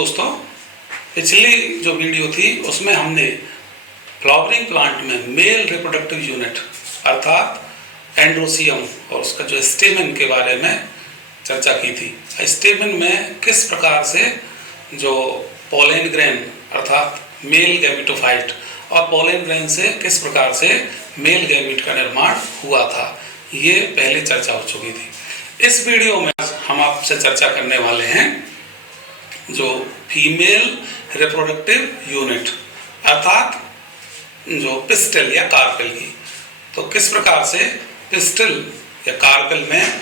दोस्तों, पिछली जो वीडियो थी उसमें हमने फ्लावरिंग प्लांट में मेल रिप्रोडक्टिव यूनिट अर्थात एंड्रोसियम और उसका जो स्टेमन के बारे में चर्चा की थी। स्टेमन में किस प्रकार से जो पोलन ग्रेन अर्थात मेल गैमेटोफाइट और पोलन ग्रेन से किस प्रकार से मेल गैमेट का निर्माण हुआ था, ये पहले चर्चा हो चुकी थी। इस वीडियो में हम आपसे चर्चा करने वाले हैं जो फीमेल रिप्रोडक्टिव यूनिट अर्थात जो पिस्टल या कार्पेल की। तो किस प्रकार से पिस्टल या कार्पेल में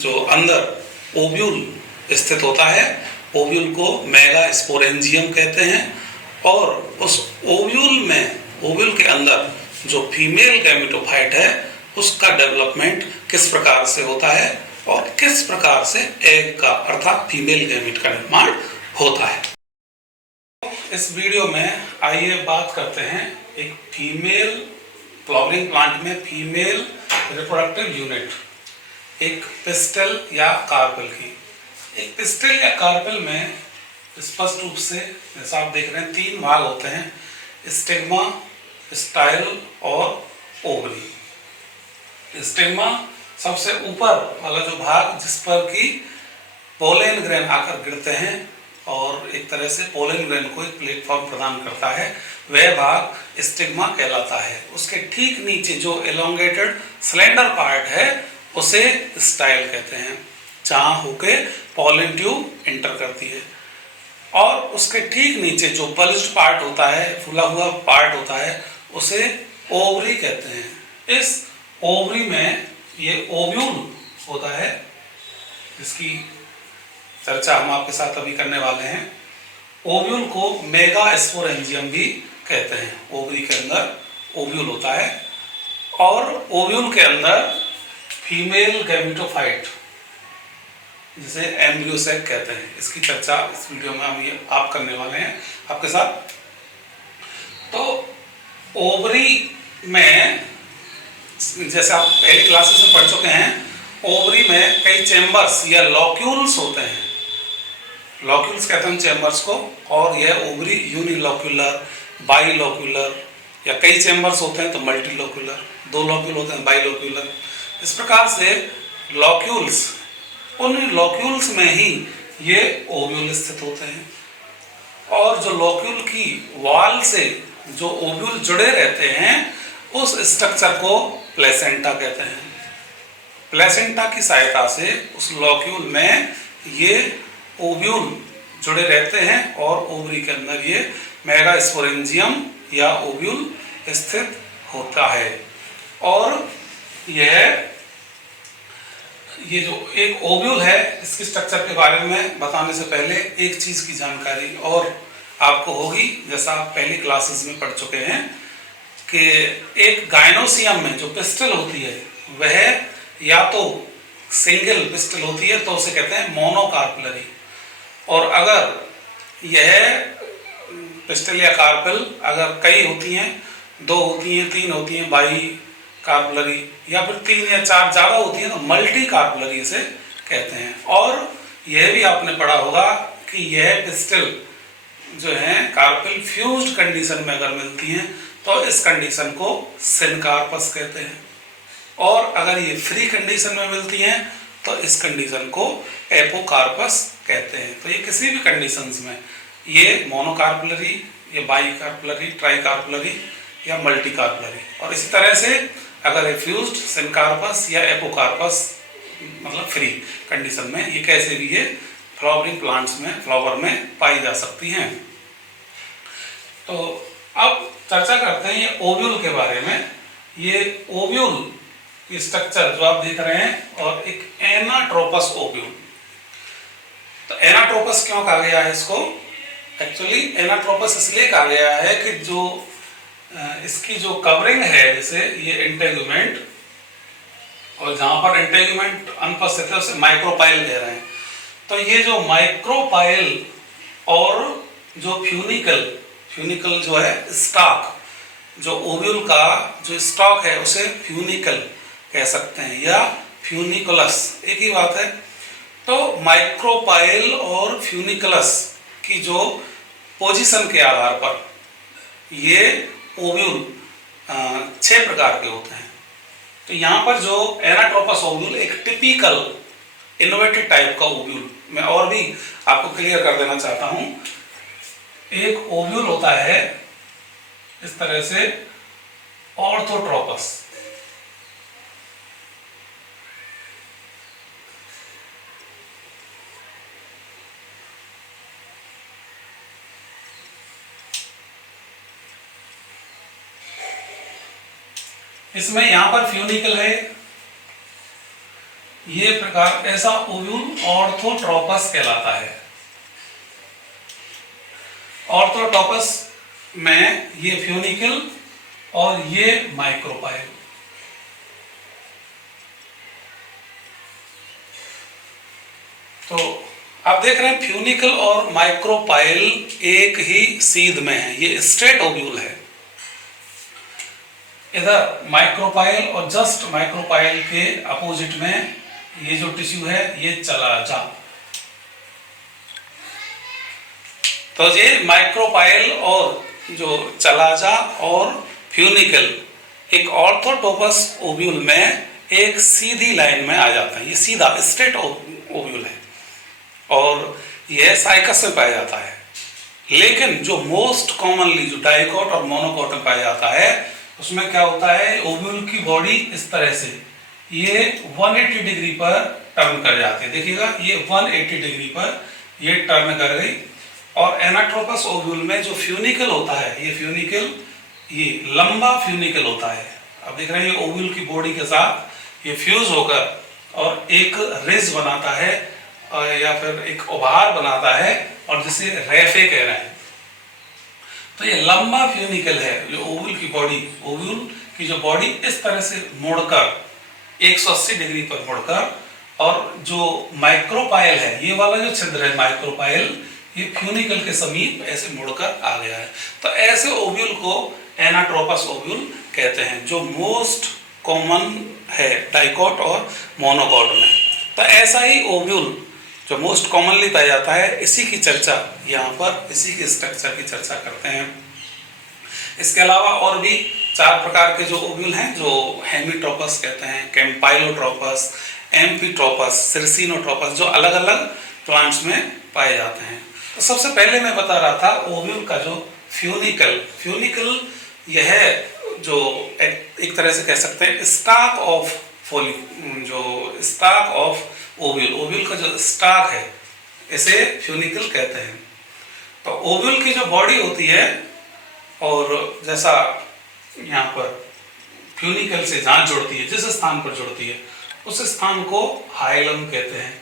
जो अंदर ओव्यूल स्थित होता है, ओव्यूल को मेगा स्पोरेंजियम कहते हैं, और उस ओव्यूल के अंदर जो फीमेल गैमेटोफाइट है उसका डेवलपमेंट किस प्रकार से होता है और किस प्रकार से एग का अर्थात फीमेल गैमेट का निर्माण होता है। इस वीडियो में आइए बात करते हैं एक फीमेल फ्लावरिंग प्लांट में फीमेल रिप्रोडक्टिव यूनिट, एक पिस्टल या कार्पेल की। एक पिस्टल या कार्पेल में स्पष्ट रूप से जैसा आप देख रहे हैं 3 भाग होते हैं, स्टिग्मा, स्टाइल और ओवरी। स्टिग्मा सबसे ऊपर वाला जो भाग जिस पर कि पोलन ग्रेन आकर गिरते हैं और एक तरह से पोलन ग्रेन को एक प्लेटफॉर्म प्रदान करता है, वह भाग स्टिग्मा कहलाता है। उसके ठीक नीचे जो एलोंगेटेड स्लेंडर पार्ट है उसे स्टाइल कहते हैं, जहाँ होके पोलन ट्यूब एंटर करती है। और उसके ठीक नीचे जो बल्ज्ड पार्ट होता है, फूला हुआ पार्ट होता है, उसे ओवरी कहते हैं। इस ओवरी में ये ओव्यूल होता है जिसकी चर्चा हम आपके साथ अभी करने वाले हैं। ओव्यूल को मेगा स्पोरेंजियम भी कहते हैं। ओवरी के अंदर ओव्यूल होता है और ओव्यूल के अंदर फीमेल गैमेटोफाइट जिसे एम्ब्रियो सैक कहते हैं, इसकी चर्चा इस वीडियो में हम आप करने वाले हैं आपके साथ। तो ओवरी में जैसे आप पहली क्लासेस में पढ़ चुके हैं, ओवरी में कई चैम्बर्स या लॉक्यूल्स होते हैं। लॉक्यूल्स कहते हैं चैम्बर्स को, और यह ओवरी यूनिलॉक्यूलर, बाइलॉक्यूलर या कई चैम्बर्स होते हैं तो मल्टीलॉक्यूलर, 2 लॉक्यूल होते हैं बाइलॉक्यूलर। इस प्रकार से लॉक्यूल्स, उन लॉक्यूल्स में ही ये ओव्यूल स्थित होते हैं। और जो लॉक्यूल की वॉल से जो ओव्यूल जुड़े रहते हैं उस स्ट्रक्चर को प्लेसेंटा कहते हैं। प्लेसेंटा की सहायता से उस लॉक्यूल में ये ओव्यूल जुड़े रहते हैं और ओवरी के अंदर ये मेगा स्पोरेंजियम या ओव्यूल स्थित होता है। और ये जो एक ओव्यूल है, इसके स्ट्रक्चर के बारे में बताने से पहले एक चीज की जानकारी और आपको होगी, जैसा आप पहली क्लासेस में पढ़ चुके हैं कि एक गायनोसियम में जो पिस्टल होती है वह या तो सिंगल पिस्टल होती है तो उसे कहते हैं मोनोकार्पलरी, और अगर यह पिस्टल या कार्पेल अगर कई होती हैं, 2 होती हैं, 3 होती हैं, बाई कार्पलरी, या फिर 3 या 4 ज़्यादा होती हैं तो मल्टी कार्पलरी से कहते हैं। और यह भी आपने पढ़ा होगा कि यह पिस्टल जो है कार्पेल फ्यूज्ड कंडीशन में अगर मिलती हैं तो इस कंडीशन को सिनकार्पस कहते हैं, और अगर ये फ्री कंडीशन में मिलती हैं तो इस कंडीशन को एपोकार्पस कहते हैं। तो ये किसी भी कंडीशंस में ये मोनोकार्पलरी या बाइकार्पलरी, ट्राइकार्पलरी या मल्टीकार्पलरी, और इसी तरह से अगर ये फ्यूज्ड, सिनकार्पस या एपोकार्पस मतलब फ्री कंडीशन में, ये कैसे भी ये फ्लावरिंग प्लांट्स में, फ्लावर में पाई जा सकती हैं। तो अब चर्चा करते हैं ये ओव्यूल के बारे में। ये ओव्यूल की स्ट्रक्चर जो आप देख रहे हैं, और एक एनाट्रोपस ओव्यूल। तो एनाट्रोपस क्यों कहा गया है इसको? एक्चुअली एनाट्रोपस इसलिए कहा गया है कि जो इसकी जो कवरिंग है, जैसे ये इंटेगुमेंट, और जहां पर इंटेगुमेंट अनुपस्थित है उसे माइक्रोपाइल कह रहे हैं। तो ये जो माइक्रोपाइल और जो फ्यूनिकल जो है स्टॉक, जो ओव्यूल का जो स्टॉक है उसे फ्यूनिकल कह सकते हैं या फ्यूनिकुलस, एक ही बात है। तो माइक्रोपाइल और फ्यूनिकुलस कि जो पोजीशन के आधार पर ये ओव्यूल 6 प्रकार के होते हैं। तो यहाँ पर जो एनाट्रोपस ओव्यूल एक टिपिकल इनोवेटेड टाइप का ओव्यूल, मैं और भी आपको क्लियर कर देना चाहता हूँ। एक ओव्यूल होता है इस तरह से ऑर्थोट्रोपस, इसमें यहां पर फ्यूनिकल है, ये प्रकार ऐसा ओव्यूल ऑर्थोट्रोपस कहलाता है। ऑर्थोट्रोपस में ये फ्यूनिकल और ये माइक्रोपाइल। तो आप देख रहे हैं फ्यूनिकल और माइक्रोपाइल एक ही सीध में है, ये स्ट्रेट ओव्यूल है। इधर माइक्रोपाइल और जस्ट माइक्रोपाइल के अपोजिट में ये जो टिश्यू है ये चला जा। तो ये माइक्रोपाइल और जो चला जा और फ्यूनिकल एक ऑर्थोट्रोपस ओव्यूल में एक सीधी लाइन में आ जाता है, ये सीधा स्ट्रेट ओव्यूल है और यह साइकस में पाया जाता है। लेकिन जो मोस्ट कॉमनली जो डाइकोट और मोनोकोट में पाया जाता है उसमें क्या होता है, ओव्यूल की बॉडी इस तरह से ये 180 डिग्री पर टर्न कर जाती है। देखिएगा ये 180 डिग्री पर ये टर्न कर गई। और एनाट्रोपस ओव्यूल में जो फ्यूनिकल होता है, ये फ्यूनिकल ये लंबा फ्यूनिकल होता है। अब देख रहे हैं ये ओव्यूल की बॉडी के साथ ये फ्यूज होकर और एक रिज बनाता है या फिर एक उभार बनाता है और जिसे रेफे कह रहे हैं। तो ये लंबा फ्यूनिकल है जो ओव्यूल की बॉडी, ओव्यूल की जो बॉडी इस तरह से मुड़कर 180 डिग्री पर मुड़कर, और जो माइक्रोपाइल है ये वाला जो छिद्र है माइक्रोपाइल ये फ्यूनिकल के समीप ऐसे मुड़कर आ गया है। तो ऐसे ओव्यूल को एनाट्रोपस ओव्यूल कहते हैं जो मोस्ट कॉमन है डाइकोट और मोनोकोट में। तो ऐसा ही ओव्यूल जो मोस्ट कॉमनली पाया जाता है, इसी की चर्चा यहाँ पर, इसी के स्ट्रक्चर की चर्चा करते हैं। इसके अलावा और भी 4 प्रकार के जो ओव्यूल हैं जो हेमीट्रोपस कहते हैं, कैम्पाइलोट्रोपस, एम्फीट्रोपस, सिरसिनोट्रोपस, जो अलग अलग प्लांट्स में पाए जाते हैं। तो सबसे पहले मैं बता रहा था ओव्यूल का जो फ्यूनिकल यह जो एक तरह से कह सकते हैं स्टाक ऑफ ओव्यूल का जो स्टाक है इसे फ्यूनिकल कहते हैं। तो ओव्यूल की जो बॉडी होती है और जैसा यहाँ पर फ्यूनिकल से जहाँ जुड़ती है, जिस स्थान पर जुड़ती है उस स्थान को हाइलम कहते हैं।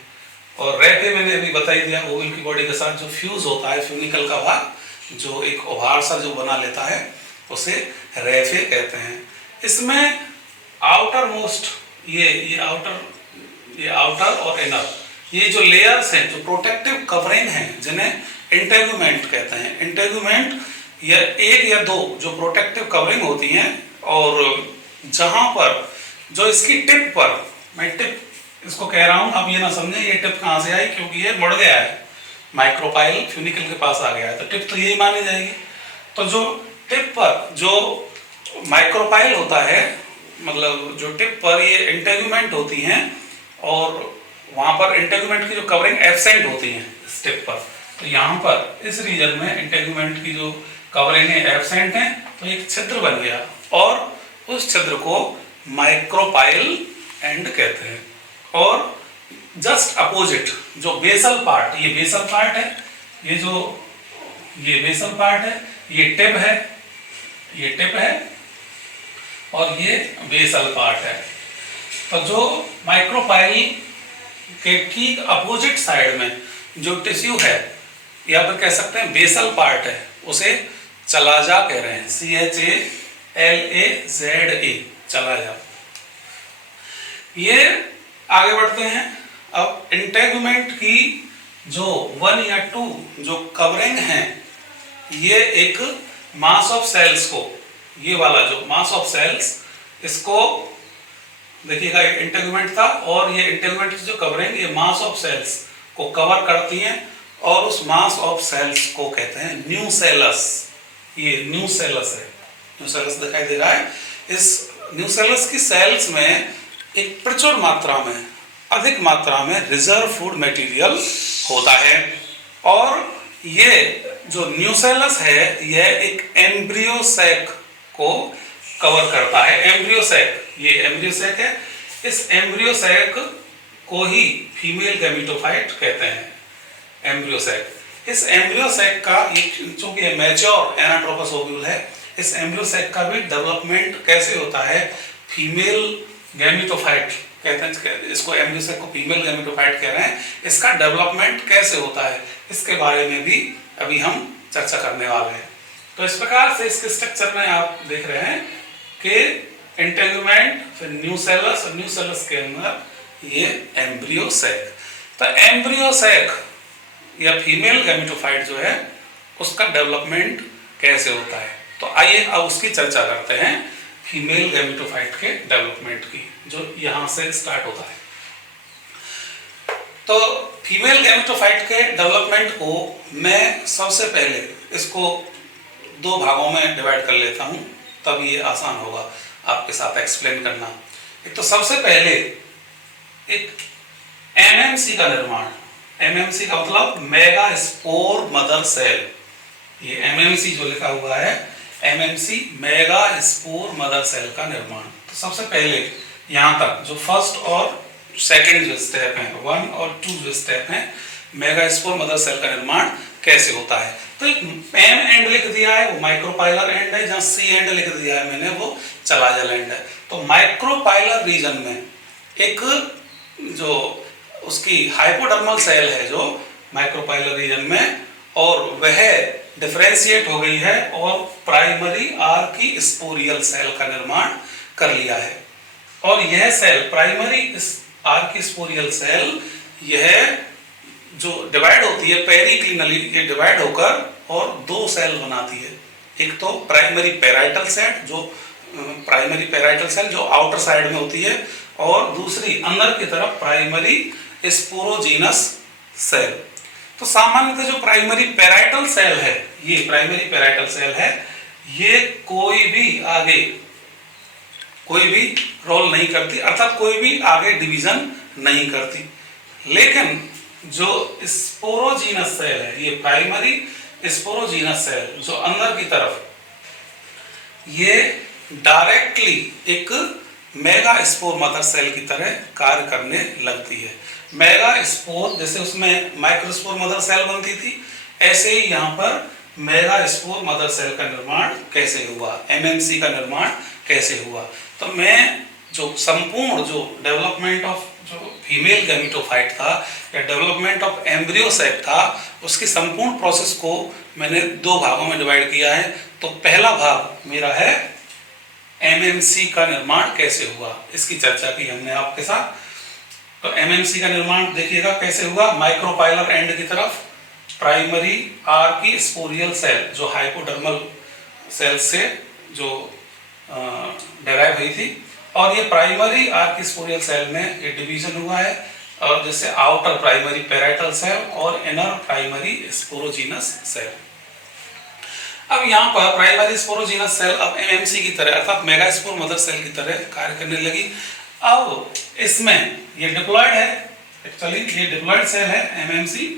और रेफे मैंने अभी बता ही दिया, ओव्यूल की बॉडी के साथ जो फ्यूज होता है फ्यूनिकल का भाग जो एक उभार सा जो बना लेता है उसे रेफे कहते हैं। इसमें आउटर मोस्ट ये आउटर और इनर ये जो लेयर्स हैं, जो प्रोटेक्टिव कवरिंग हैं, जिन्हें इंटेगुमेंट कहते हैं। इंटेगुमेंट या 1 या 2 जो प्रोटेक्टिव कवरिंग होती हैं और जहां पर जो इसकी टिप पर, मैं टिप इसको कह रहा हूं, अब ये ना समझे ये टिप कहां से आई, क्योंकि ये मुड़ गया है, माइक्रोपाइल फ्यूनिकल के पास आ गया है तो टिप तो यही मानी जाएगी। तो जो टिप पर जो माइक्रोपाइल होता है, मतलब जो टिप पर ये इंटेगुमेंट होती हैं और वहां पर इंटेगुमेंट की जो कवरिंग एब्सेंट होती है इस टिप पर, तो यहाँ पर इस रीजन में इंटेगुमेंट की जो कवरिंग है एब्सेंट है, तो एक छिद्र बन गया और उस छिद्र को माइक्रोपाइल एंड कहते हैं। और जस्ट अपोजिट जो बेसल पार्ट, ये बेसल पार्ट है, ये बेसल पार्ट है, ये टिप है और ये बेसल पार्ट है। तो जो माइक्रोपाइल के ठीक अपोजिट साइड में जो टिश्यू है या फिर कह सकते हैं बेसल पार्ट है, उसे चलाजा कह रहे हैं, CHALAZA, चलाजा। ये आगे बढ़ते हैं। अब इंटेगुमेंट की जो 1 या 2 जो कवरिंग है, ये एक मास ऑफ सेल्स को, ये वाला जो मास ऑफ सेल्स, इसको देखिएगा इंटेगुमेंट था और ये इंटेगुमेंट की जो कवरिंग ये मास ऑफ सेल्स को कवर करती हैं और उस मास ऑफ सेल्स को कहते हैं न्यूसेलस। ये न्यूसेलस है, न्यूसेलस दिखाई दे रहा है। इस न्यूसेलस की सेल्स में एक प्रचुर मात्रा में, अधिक मात्रा में रिजर्व फूड मटेरियल होता है। और ये जो न्यूसेलस है यह एक एम्ब्रियो सैक को कवर करता है। एम्ब्रियो सैक, ये एम्ब्रियो सैक है। इस एम्ब्रियो सैक को ही फीमेल गैमेटोफाइट कहते हैं, एम्ब्रियो सैक। इस एम्ब्रियो सैक का, चूंकि ये मैच्योर एनाट्रोपस ओव्यूल है, इस एम्ब्रियो सैक का भी डेवलपमेंट कैसे होता है, फीमेल गैमेटोफाइट कहते हैं इसको, एम्ब्रियो सैक को फीमेल गैमेटोफाइट कह रहे हैं। इसका डेवलपमेंट कैसे होता है इसके बारे में भी अभी हम चर्चा करने वाले हैं। तो इस प्रकार से इसके स्ट्रक्चर में आप देख रहे हैं कि एंटेगुमेंट, फिर न्यूसेलस, और न्यूसेलस के अंदर ये एम्ब्रियो सैक। तो एम्ब्रियो सैक या फीमेल गैमेटोफाइट जो है उसका डेवलपमेंट कैसे होता है, तो आइए अब उसकी चर्चा करते हैं, फीमेल गैमेटोफाइट के डेवलपमेंट की, जो यहाँ से स्टार्ट होता है। तो फीमेल गैमेटोफाइट के डेवलपमेंट को मैं सबसे पहले इसको दो भागों में डिवाइड कर लेता हूँ, तब ये आसान होगा आपके साथ एक्सप्लेन करना। एक तो सबसे पहले एक एमएमसी का निर्माण। एमएमसी का मतलब मेगा स्पोर मदर सेल। ये एमएमसी जो लिखा हुआ है, MMC mega spore mother cell का निर्माण। तो सबसे पहले यहाँ तक जो फर्स्ट और सेकंड जो स्टेप है, 1 और 2 जो स्टेप है, मेगा स्पोर मदर सेल का निर्माण कैसे होता है। तो एक एम एंड लिख दिया है, वो माइक्रोपाइलर एंड है, जहाँ सी एंड लिख दिया है मैंने, वो चलाजल एंड है। तो माइक्रोपाइलर रीजन में एक जो उसकी हाइपोडर्मल सेल है जो माइक्रोपाइलर रीजन में, और वह डिफरेंशिएट हो गई है और प्राइमरी आर्की स्पोरियल सेल का निर्माण कर लिया है। और यह सेल, प्राइमरी आर्की स्पोरियल सेल, यह जो डिवाइड होती है पेरिक्लिनली, ये डिवाइड होकर और दो सेल बनाती है। एक तो प्राइमरी पेराइटल सेल जो आउटर साइड में होती है, और दूसरी अंदर की तरफ प्राइमरी स्पोरोजीनस सेल। तो सामान्यतः जो प्राइमरी पेराइटल सेल है, ये प्राइमरी पेराइटल सेल है, ये कोई भी रोल नहीं करती, अर्थात कोई भी आगे डिवीजन नहीं करती। लेकिन जो स्पोरोजीनस सेल है, ये प्राइमरी स्पोरोजीनस सेल जो अंदर की तरफ, ये डायरेक्टली एक मेगा स्पोर मदर सेल की तरह कार्य करने लगती है। मेगा स्पोर, जैसे उसमें माइक्रोस्पोर मदर सेल बनती थी, ऐसे ही यहाँ पर मेगा स्पोर मदर सेल का निर्माण कैसे हुआ, एमएमसी का निर्माण कैसे हुआ। तो मैं जो संपूर्ण जो डेवलपमेंट ऑफ जो फीमेल गैमेटोफाइट था या डेवलपमेंट ऑफ एम्ब्रियो सैक था, उसकी संपूर्ण प्रोसेस को मैंने दो भागों में डिवाइड किया है। तो पहला भाग मेरा है एमएमसी का निर्माण कैसे हुआ, इसकी चर्चा की हमने आपके साथ। तो एमएमसी का निर्माण देखिएगा कैसे हुआ। माइक्रोपाइलर एंड की तरफ प्राइमरी आर्की स्पोरियल सेल जो हाइपोडर्मल सेल से जो डेराइव हुई थी, और ये प्राइमरी आर्की स्पोरियल सेल में ये डिवीजन हुआ है, और जैसे आउटर प्राइमरी पेराइटल सेल और इनर प्राइमरी स्पोरोजीनस सेल। अब यहाँ पर प्राइमरी स्पोरोजीनस सेल अब एमएमसी की तरह, अर्थात मेगास्पोर मदर सेल की तरह कार्य करने लगी। अब इसमें ये डिप्लॉयड है, एक्चुअली ये डिप्लॉयड सेल है एमएमसी,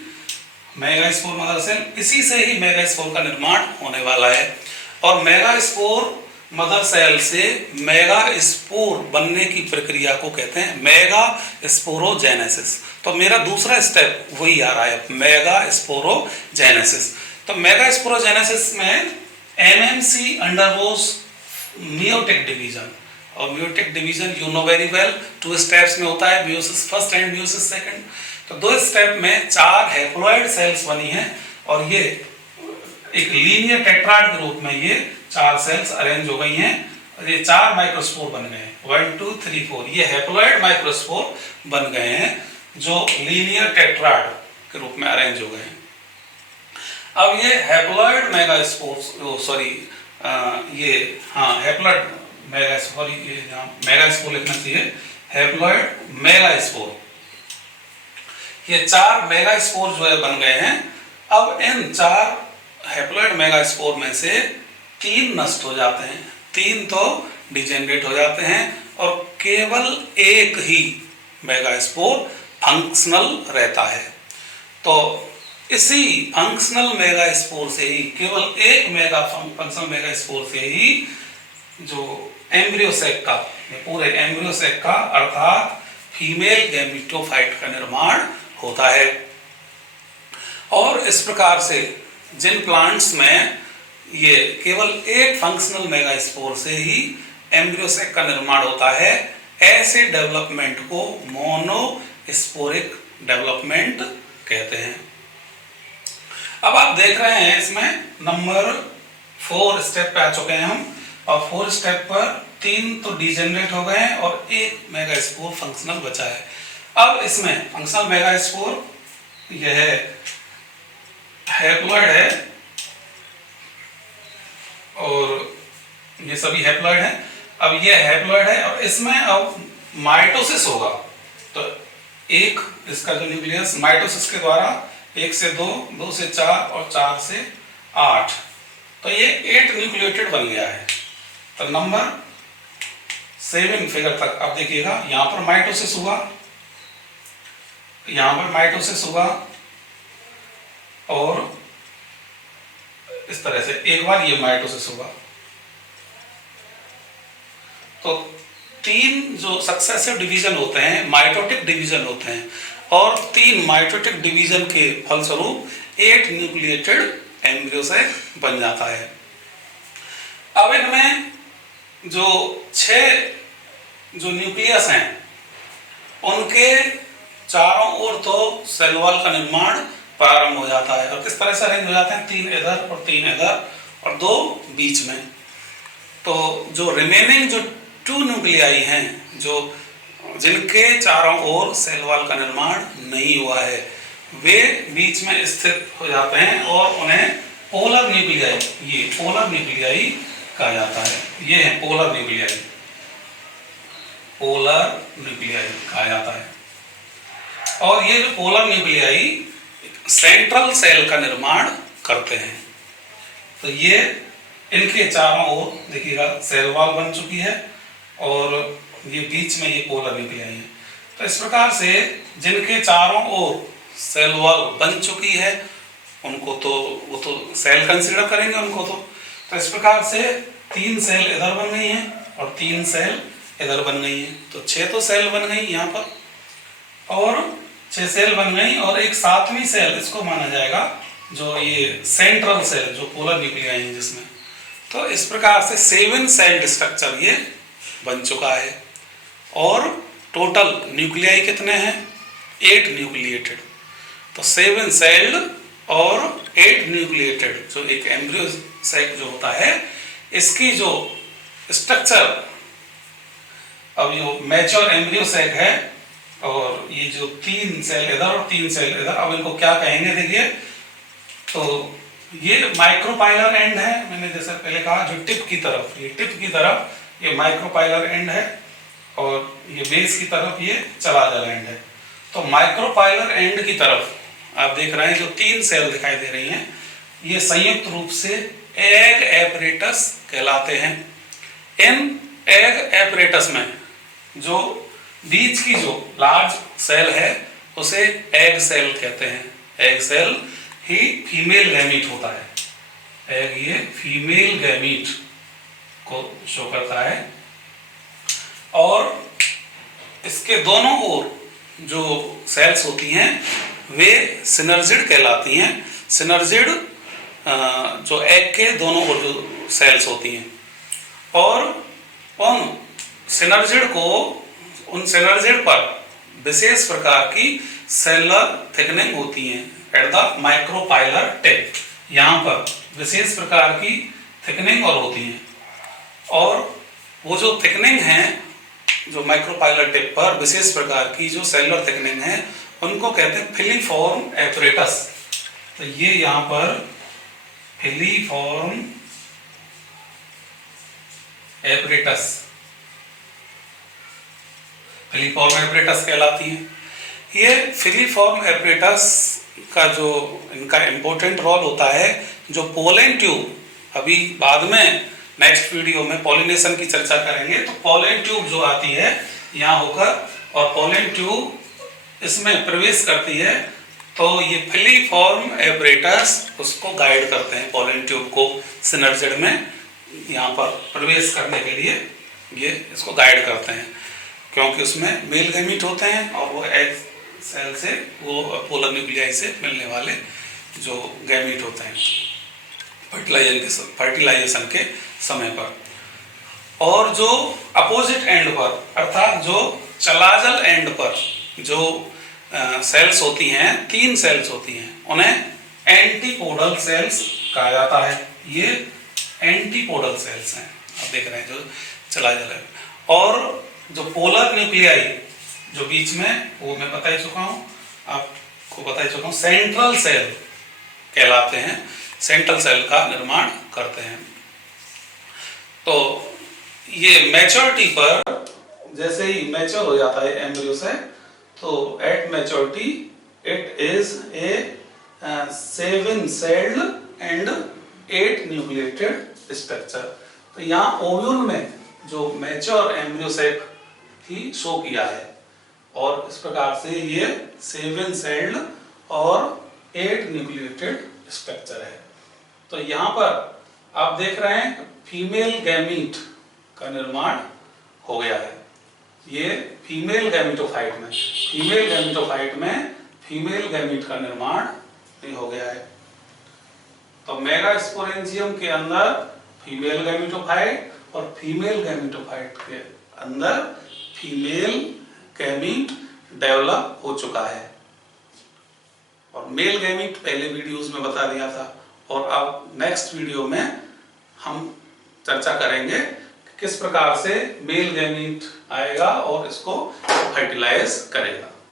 मेगास्पोर मदर सेल, इसी से ही मेगास्पोर का निर्माण होने वाला है। और मेगास्पोर मदर सेल से मेगा स्पोर बनने की प्रक्रिया को कहते हैं मेगा स्पोरोजेनेसिस। तो मेरा दूसरा स्टेप वही आ रहा है, मेगा स्पोरोजेनेसिस। तो मेगा स्पोरोजेनेसिस में एमएमसी अंडरगोस मियोटिक डिवीजन, और meiotic division you know very well, 2 steps में होता है, meiosis first and meiosis second. तो 2 स्टेप में 4 हैप्लॉइड सेल्स बनी हैं, और ये एक लीनियर टेट्राड के रूप में ये 4 सेल्स अरेंज हो गई हैं, और ये 4 माइक्रोस्पोर बन गए हैं, 1 2 3 4, ये हैप्लॉइड माइक्रोस्पोर बन गए हैं जो लीनियर टेट्राड के रूप में अरेंज हो गए हैं। अब ये हैप्लॉइड मेगास्पोर, सॉरी ये हैप्लॉइड मेगास्पोर, ये मेगास्पोर लिखना चाहिए, हैप्लॉइड मेगास्पोर। ये 4 मेगास्पोर जो है बन गए हैं, अब इन 4 हैप्लॉइड मेगास्पोर में से 3 नष्ट हो जाते हैं, 3 तो डिजेनरेट हो जाते हैं और केवल एक ही मेगास्पोर फंक्शनल रहता है। तो इसी फंक्शनल मेगास्पोर से ही, केवल एक फंक्शनल मेगास्पोर से ही जो एम्ब्रियो सैक का, पूरे एम्ब्रियो सैक का अर्थात फीमेल गैमेटोफाइट का निर्माण होता है। और इस प्रकार से जिन प्लांट्स में ये केवल एक फंक्शनल मेगास्पोर से ही एम्ब्रियो सैक का निर्माण होता है, ऐसे डेवलपमेंट को मोनोस्पोरिक डेवलपमेंट कहते हैं। अब आप देख रहे हैं इसमें नंबर 4 स्टेप पे आ चुके हैं हम, और 4 स्टेप पर 3 तो डिजेनरेट हो गए हैं और एक मेगास्पोर फंक्शनल बचा है। अब इसमें फंक्शनल मेगास्पोर यह हैप्लॉइड है और ये सभी हैप्लॉइड हैं। अब ये हैप्लॉइड है और इसमें अब माइटोसिस होगा, तो एक इसका जो न्यूक्लियस माइटोसिस के द्वारा 1 से 2, 2 से 4 और 4 से 8, तो ये 8 न्यूक्लिएटेड बन गया है। तो नंबर 7 फिगर तक आप देखिएगा, यहाँ पर माइटोसिस हुआ, यहाँ पर माइटोसिस हुआ और इस तरह से एक बार ये माइटोसिस हुआ। तो 3 जो सक्सेसिव डिवीजन होते हैं माइटोटिक डिवीजन होते हैं, और 3 माइटोटिक डिवीजन के फलस्वरूप 8 न्यूक्लिएटेड एम्ब्रियो सैक बन जाता है। अब इनमें जो 6 जो न्यूक्लियस हैं उनके चारों ओर तो सेल वॉल का निर्माण प्रारंभ हो जाता है, और किस तरह से अरेंज हो जाते हैं, 3 इधर और 3 इधर और 2 बीच में। तो जो रिमेनिंग जो 2 न्यूक्लियाई हैं, जो जिनके चारों ओर सेल वॉल का निर्माण नहीं हुआ है, वे बीच में स्थित हो जाते हैं और उन्हें पोलर न्यूक्लियाई, ये पोलर न्यूक्लियाई कहा जाता है। ये है पोलर न्यूक्लियाई, पोलर न्यूक्लियाई कहा जाता है। और ये जो पोलर न्यूक्लियाई सेंट्रल सेल का निर्माण करते हैं। तो ये इनके चारों ओर देखिएगा सेल वॉल बन चुकी है और ये बीच में ये पोलर न्यूक्लियाई है। तो इस प्रकार से जिनके चारों ओर सेल वॉल बन चुकी है उनको तो वो तो सेल कंसीडर करेंगे उनको। तो इस प्रकार से 3 सेल इधर बन गई हैं और 3 सेल इधर बन गई हैं, तो 6 तो सेल बन गई यहाँ पर, और 6 सेल बन गई, और एक 7वीं सेल इसको माना जाएगा जो ये सेंट्रल सेल जो पोलर न्यूक्लियाई है जिसमें। तो इस प्रकार से 7 सेल्ड स्ट्रक्चर ये बन चुका है। और टोटल न्यूक्लियाई कितने हैं, 8 न्यूक्लिएटेड। तो 7 सेल्ड और 8 न्यूक्लिएटेड जो एक एम्ब्रियो सैक जो होता है, इसकी जो स्ट्रक्चर, अब जो मैच्योर एम्ब्रियो सैक है और ये जो 3 सेल इधर और 3 सेल इधर, अब इनको क्या कहेंगे देखिए। तो ये माइक्रोपाइलर एंड है, मैंने जैसे पहले कहा जो टिप की तरफ, ये टिप की तरफ ये माइक्रोपाइलर एंड है और ये बेस की तरफ ये चलाजल एंड है। तो माइक्रोपाइलर एंड की तरफ आप देख रहे हैं जो 3 सेल दिखाई दे रही हैं, ये संयुक्त रूप से एग एपरेटस कहलाते हैं। इन एग एपरेटस में जो बीच की जो लार्ज सेल है उसे एग सेल कहते हैं। एग सेल ही फीमेल गैमीट होता है, एग ये फीमेल गैमीट को शो करता है। और इसके दोनों ओर जो सेल्स होती हैं वे सिनर्जिड कहलाती हैं। सिनर्जिड जो एग के दोनों ओर जो सेल्स होती हैं, और उन सिनर्जिड पर विशेष प्रकार की सेलुलर थिकनिंग होती है एट द माइक्रोपाइलर टिप। यहाँ पर विशेष प्रकार की थिकनिंग और होती है, और वो जो थिकनिंग है जो माइक्रोपाइलर टिप पर विशेष प्रकार की जो सेलुलर थिकनिंग है उनको कहते हैं फिलीफॉर्म एपरेटस। तो ये यहाँ पर फिलीफॉर्म एपरेटस, फिलीफॉर्म एपरेटस कहलाती है। ये फिलीफॉर्म एपरेटस का जो इनका इम्पोर्टेंट रोल होता है, जो पोलन ट्यूब, अभी बाद में नेक्स्ट वीडियो में पॉलिनेशन की चर्चा करेंगे, तो पोलन ट्यूब जो आती है यहाँ होकर और पोलन ट्यूब इसमें प्रवेश करती है, तो ये फिलीफॉर्म एपरेटस उसको गाइड करते हैं, पोलन ट्यूब को सिनर्जिड में यहाँ पर प्रवेश करने के लिए ये इसको गाइड करते हैं, क्योंकि उसमें मेल गैमीट होते हैं और वो एग सेल से, वो पोलर न्यूक्लियाई से मिलने वाले जो गैमीट होते हैं फर्टिलाइजेशन के समय पर। और जो अपोजिट एंड पर, अर्थात जो चलाजल एंड पर जो सेल्स होती हैं, 3 सेल्स होती हैं, उन्हें एंटीपोडल सेल्स कहा जाता है। ये एंटीपोडल सेल्स हैं, आप देख रहे हैं जो चलाजल है। और जो पोलर न्यूक्लियाई जो बीच में, वो मैं बता ही चुका हूँ, आपको बता ही चुका हूँ, सेंट्रल सेल कहलाते हैं, सेंट्रल सेल का निर्माण करते हैं। तो ये मैच्योरिटी पर, जैसे ही मैच्योर हो जाता है एम्ब्रियो से, तो at maturity it is a 7 celled and 8 nucleated structure. तो यहाँ ओव्यूल में जो मैच्योर एम्ब्रियो सेक ही शो किया है, और इस प्रकार से ये 7 सेल्ड और 8 न्यूक्लिएटेड स्ट्रक्चर है। तो यहाँ पर आप देख रहे हैं फीमेल गैमीट का निर्माण हो गया है। ये फीमेल गैमीटोफाइट में, फीमेल गैमीट का निर्माण हो गया है। तो मेगास्पोरेंजियम के अंदर फीमेल गैमीटोफाइट और फीमेल गैमीटोफाइट के अंदर फीमेल गैमीट डेवलप हो चुका है। और मेल गैमीट पहले वीडियोस में बता दिया था, और अब नेक्स्ट वीडियो में हम चर्चा करेंगे किस प्रकार से मेल गैमीट आएगा और इसको फर्टिलाइज करेगा।